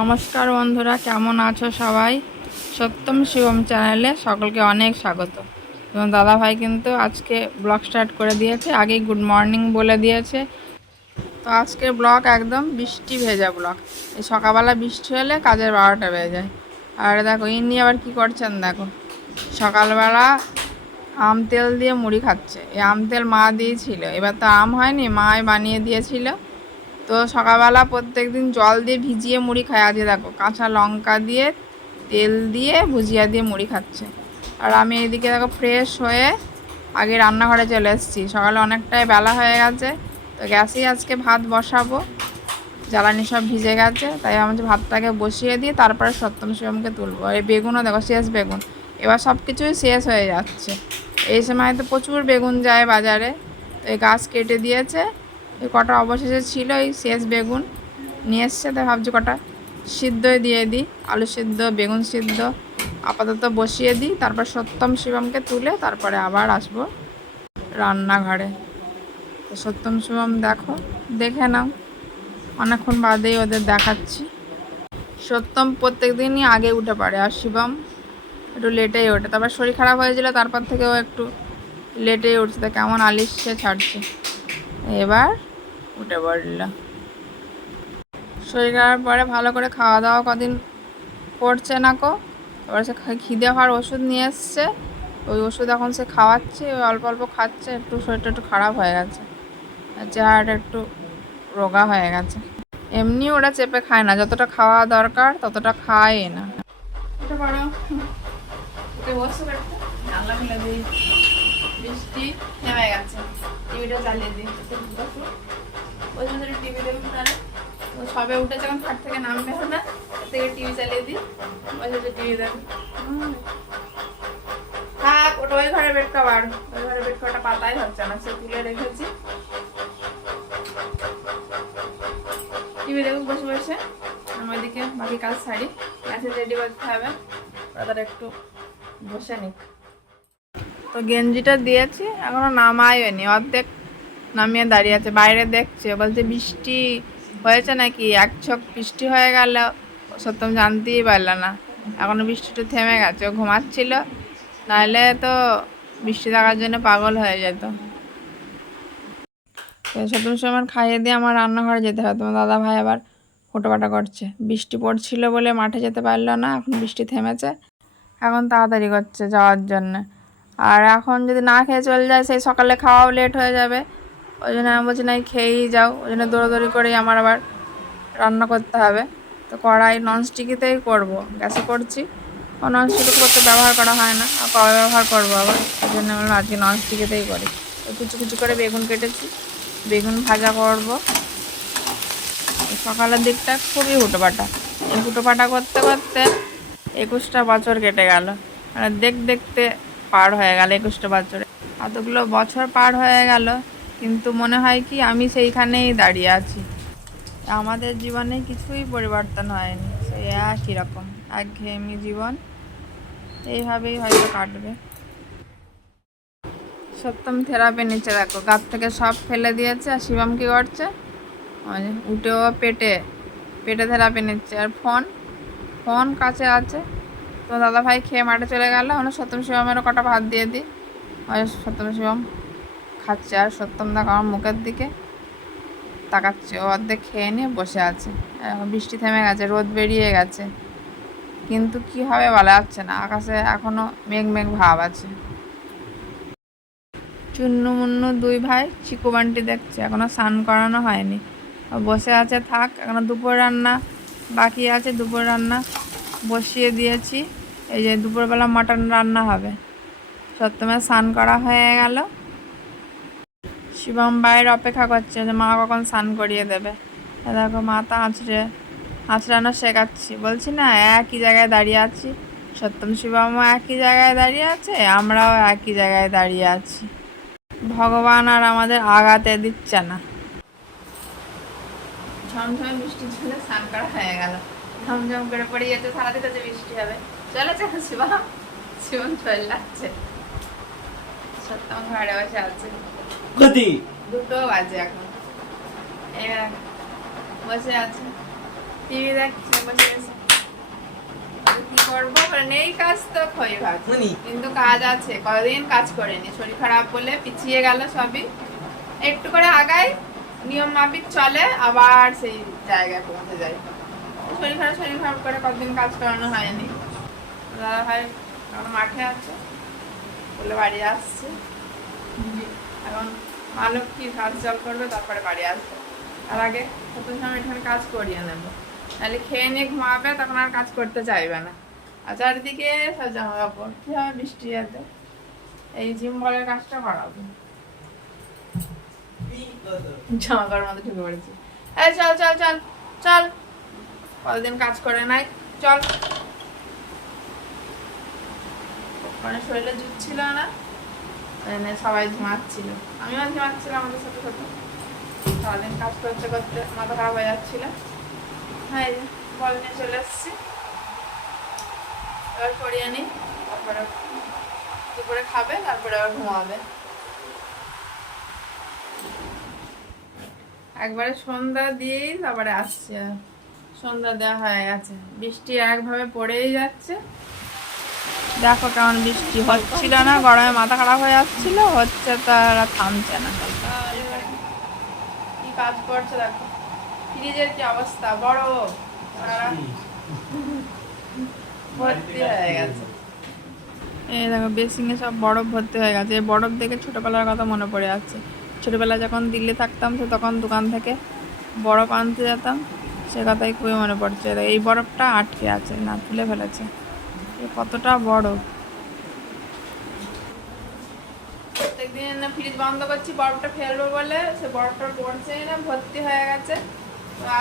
নমস্কার বন্ধুরা, কেমন আছো সবাই? সত্যম শিবম চ্যানেলে সকলকে অনেক স্বাগত। এবং দাদাভাই কিন্তু আজকে ব্লগ স্টার্ট করে দিয়েছে, আগেই গুড মর্নিং বলে দিয়েছে। তো আজকে ব্লগ একদম বৃষ্টি ভেজা ব্লগ। এই সকালবেলা বৃষ্টি হলে কাজের বারোটা বেজে যায়। আর দেখো ইনি আবার কি করছেন দেখো? সকালবেলা আম তেল দিয়ে মুড়ি খাচ্ছে। এই আম তেল মা দিয়েছিল। এবার তো আম হয়নি, মাই বানিয়ে দিয়েছিল। তো সকালবেলা প্রত্যেক দিন জল দিয়ে ভিজিয়ে মুড়ি খায়। আজকে দেখো, কাঁচা লঙ্কা দিয়ে, তেল দিয়ে, ভুজিয়া দিয়ে মুড়ি খাচ্ছে। আর আমি এদিকে দেখো ফ্রেশ হয়ে আগে রান্নাঘরে চলে এসেছি। সকালে অনেকটাই বেলা হয়ে গেছে, তো গ্যাসেই আজকে ভাত বসাবো। জ্বালানি সব ভিজে গেছে, তাই আমি ভাতটাকে বসিয়ে দিয়ে তারপরে সপ্তম শিবমকে তুলবো। আর এই বেগুনও দেখো, শেষ বেগুন। এবার সব কিছুই শেষ হয়ে যাচ্ছে। এই সময় তো প্রচুর বেগুন যায় বাজারে, তো এই গাছ কেটে দিয়েছে। এই কটা অবশেষে ছিল এই শেষ বেগুন। নিয়ে এসছে, তাই ভাবছি কটা সিদ্ধই দিয়ে দিই। আলু সিদ্ধ, বেগুন সিদ্ধ, আপাতত বসিয়ে দিই। তারপর সত্যম শিবমকে তুলে তারপরে আবার আসব রান্নাঘরে। তো সত্যম শিবম দেখো, দেখে নাও। অনেকক্ষণ বাদেই ওদের দেখাচ্ছি। সত্যম প্রত্যেক দিনই আগে উঠে পড়ে, আর শিবম একটু লেটেই ওঠে। তারপর শরীর খারাপ হয়েছিল, তারপর থেকে ও একটু লেটেই উঠছে। তা কেমন আলিশ সে ছাড়ছে। এবার উঠে পড়ল। শরীর খারাপ পরে ভালো করে খাওয়া দাওয়া কদিন করছে না কো? এবার সে খিদে হওয়ার ওষুধ নিয়ে এসছে। ওই ওষুধ এখন সে খাওয়াচ্ছে, ওই অল্প অল্প খাচ্ছে, একটু শরীরটা একটু খারাপ হয়ে গেছে। চেহারাটা একটু রোগা হয়ে গেছে। এমনি ওরা চেপে খায় না, যতটা খাওয়া দরকার ততটা খায় না। পড়ো। উঠে বসো একটু জানলা খুলে দিই বৃষ্টি থেমে গেছে টিভিটা চালিয়ে দিই ওই জন্য টিভি দেখুন তাহলে ও সবে উঠেছে এখন খাট থেকে নামবে না থেকে টিভি চালিয়ে দিই ওই জন্য টিভি দেখুন থাক ওটা ওই ঘরে বেড কভার ওই ঘরে বেড কভারটা পাতাই হচ্ছে না সে তুলে রেখেছি টিভি দেখুক বসে বসে আমি ওইদিকে বাকি কাজ সারি মেসেজ রেডি করতে হবে তাদের একটু বসে নিক তো গেঞ্জিটা দিয়েছি, এখনও নামায়নি, অর্ধেক নামিয়ে দাঁড়িয়ে আছে, বাইরে দেখছে, বলছে বৃষ্টি হয়েছে নাকি, এক ছক বৃষ্টি হয়ে গেল সত্যম জানতেই পারল না, এখনও বৃষ্টিটা থেমে গেছে, ও ঘুমাচ্ছিল, নাহলে তো বৃষ্টি থাকার জন্য পাগল হয়ে যেত। সত্যম সময় খাইয়ে দিয়ে আমার রান্নাঘরে যেতে হয়, তোমার দাদা ভাই আবার ফোটোপাটা করছে, বৃষ্টি পড়ছিল বলে মাঠে যেতে পারল না, এখন বৃষ্টি থেমেছে, এখন তাড়াতাড়ি করছে যাওয়ার জন্য। আর এখন যদি না খেয়ে চলে যায়, সেই সকালে খাওয়াও লেট হয়ে যাবে। ওই জন্য আমি বলছি, নাই, খেয়েই যাও। ওই জন্য দৌড়াদৌড়ি করেই আমার আবার রান্না করতে হবে। তো কড়াই ননস্টিকিতেই করব। গ্যাসে করছি। ও ননস্টিকে একটা ব্যবহার করা হয় না। আর কবে ব্যবহার করব আবার? ওই জন্য আমি আজকে ননস্টিকেতেই করি। তো কুচু কুচু করে বেগুন কেটেছি। বেগুন ভাজা করব। সকালের দিকটা খুবই হুটোপাটা। এই হুটোপাটা করতে করতে একুশটা বছর কেটে গেল। মানে দেখ দেখতে পার হয়ে গেল একুশটা বছরে। এতগুলো বছর পার হয়ে গেল, কিন্তু মনে হয় কি আমি সেইখানেই দাঁড়িয়ে আছি। আমাদের জীবনে কিছুই পরিবর্তন হয়নি, সেই একই রকম, একঘেয়েমি জীবন। এইভাবেই হয়তো কাটবে। সত্যম থেরাপি নিচে দেখো, গাছ থেকে সব ফেলে দিয়েছে, আর শিবম কি করছে? উঠেও পেটে পেটে থেরাপি নিচ্ছে, আর ফোন ফোন কাছে আছে। তো দাদা ভাই খেয়ে মাঠে চলে গেল। মানে সত্যম শিবমেরও কটা ভাত দিয়ে দিই। ওই সত্যম শিবম খাচ্ছে আর সত্যম দেখো আমার মুখের দিকে তাকাচ্ছে। অর্ধেক খেয়ে নিয়ে বসে আছে। বৃষ্টি থেমে গেছে, রোদ বেরিয়ে গেছে। কিন্তু কি হবে বলা যাচ্ছে না। আকাশে এখনও মেঘ মেঘ ভাব আছে। চুন্নু মুন্নু দুই ভাই চিকু বান্টি দেখছে। এখনও স্নান করানো হয়নি। বসে আছে, থাক। এখনও দুপুর রান্না বাকি আছে, দুপুর রান্না বসিয়ে দিয়েছি। এই যে দুপুরবেলা মাটন রান্না হবে। সত্যমের স্নান করা হয়ে গেল। শিবম বাইরে অপেক্ষা করছে যে মা কখন স্নান করিয়ে দেবে। দেখো মাথা আঁচড়ে আঁচড়ানো শেখাচ্ছি। বলছি, না, একই জায়গায় দাঁড়িয়ে আছি। সত্যম শিবমও একই জায়গায় দাঁড়িয়ে আছে, আমরাও একই জায়গায় দাঁড়িয়ে আছি। ভগবান আর আমাদের আগাতে দিচ্ছে না। ঝমঝমে বৃষ্টি ঝুলে স্নান করা হয়ে গেল। ঝমঝম করে পড়ে যেতে সারা দিতে যে বৃষ্টি হবে। চলে চল শিবম শিবম চলে যাচ্ছে। সত্যম ঘরে বসে আছে। গতি। দুটো বাজে এখন। এবার বসে আছে। টিভি দেখছে বসে বসে কি করব? নেই কাজ তো ভাত। কিন্তু কাজ আছে কদিন কাজ করেনি। শরীর খারাপ বলে পিছিয়ে গেল সবই। একটু করে আগাই নিয়ম মাফিক চলে আবার সেই জায়গায় পৌঁছে যায় শরীর খারাপ শরীর খারাপ করে কতদিন কাজ করানো হয়নি। দাদা ভাই এখন মাঠে আছে, বলে বাড়ি আসছে। এখন মা লক্ষ্মী কাজ জল করবে, তারপরে বাড়ি আসবে। তার আগে কত সময় এখানে কাজ করিয়ে নেব। তাহলে খেয়ে নিয়ে ঘুমাবে, তখন আর কাজ করতে চাইবে না। আর চারিদিকে সব জামা কাপড় কি হবে বৃষ্টি যাতে এই জিম বলের কাজটা করাবো। জামা কাপড় মধ্যে ঢুকে পড়েছি। এই চল চল চল চল। কতদিন কাজ করে নাই? চল। মানে শরীরে জুত ছিল না মানে সবাই ঘুমাচ্ছিল। আমিও ঘুমাচ্ছিলাম আমাদের সাথে সাথে। সারাদিন কাজ করতে করতে মাথা খারাপ হয়ে যাচ্ছিল। হ্যাঁ বল নিয়ে চলে এসেছি এবার করিয়ে নিই তারপরে দুপুরে খাবে, তারপরে আবার ঘুমাবে। একবারে সন্ধ্যা দিয়েই তারপরে আসছে। সন্ধ্যা দেওয়া হয়ে গেছে। বৃষ্টি একভাবে পড়েই যাচ্ছে। দেখো কেমন বৃষ্টি হচ্ছিল না গরমে মাথা খারাপ হয়ে যাচ্ছিল হচ্ছে তারা থামছে না। কি কাজ করছে দেখো? ফ্রিজের কি অবস্থা? বড়। আর ভর্তি হয়ে গেছে। এই দেখো বেসিংয়ে সব বরফ ভর্তি হয়ে গেছে। এই বরফ দেখে ছোটবেলার কথা মনে পড়ে যাচ্ছে। ছোটবেলায় যখন দিল্লি থাকতাম তো তখন দোকান থেকে বরফ আনতে যেতাম। সে কথাই খুবই মনে পড়ছে। এই বরফটা আটকে আছে না তুলে ফেলেছে। কতটা বড়? প্রত্যেকদিন না ফ্রিজ বন্ধ করছি, বরফটা ফেলব বলে, সে বরফটা পড়ছেই না, ভর্তি হয়ে গেছে।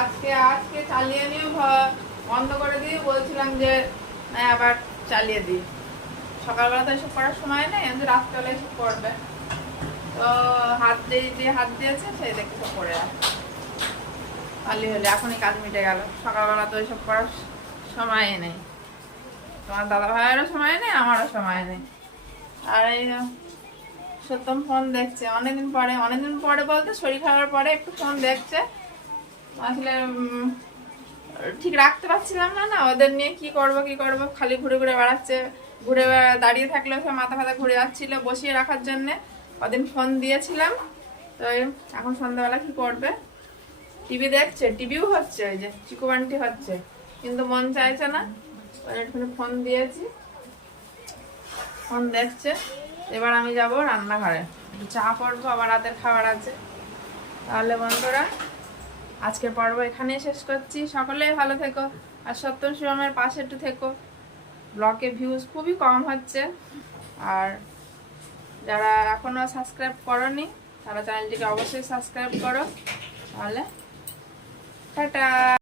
আজকে আজকে চালিয়ে নিয়ে বন্ধ করে দিয়ে বলছিলাম যে আবার চালিয়ে দিই। সকালবেলা তো এসব করার সময় নেই, আমি তো রাত্রেবেলা এসব করবে। তো হাত দিয়ে যে হাত দিয়েছে, সেই দেখে সব আছে। খালি হলে এখনই কাজ মিটে গেল। সকালবেলা তো এসব করার সময় নেই। তোমার দাদা ভাইয়েরও সময় নেই, আমারও সময় নেই। আর এই সত্যম ফোন দেখছে। অনেকদিন পরে অনেকদিন পরে বলতে শরীর খারাপের পরে একটু ফোন দেখছে। আসলে ঠিক রাখতে পারছিলাম না না, ওদের নিয়ে কি করব কি করব, খালি ঘুরে ঘুরে বেড়াচ্ছে। ঘুরে দাঁড়িয়ে থাকলেও সে মাথা ফাথা ঘুরে যাচ্ছিল বসিয়ে রাখার জন্যে। কদিন ফোন দিয়েছিলাম, তো এখন সন্ধ্যাবেলা কি করবে? টিভি দেখছে, টিভিও হচ্ছে ওই যে চিকু বান্টি হচ্ছে। কিন্তু মন চাইছে না। ফোন দিয়েছি। ফোন দেখছে। এবার আমি যাব রান্নাঘরে। চা করব, আবার রাতের খাবার আছে। তাহলে বন্ধুরা, আজকের পর্ব এখানেই শেষ করছি। সকলেই ভালো থেকো। আর সত্যম শিবমের পাশে একটু থেকো। ব্লকে ভিউজ খুবই কম হচ্ছে। আর যারা এখনও সাবস্ক্রাইব করনি, তারা চ্যানেলটিকে অবশ্যই সাবস্ক্রাইব করো। তাহলে টাটা।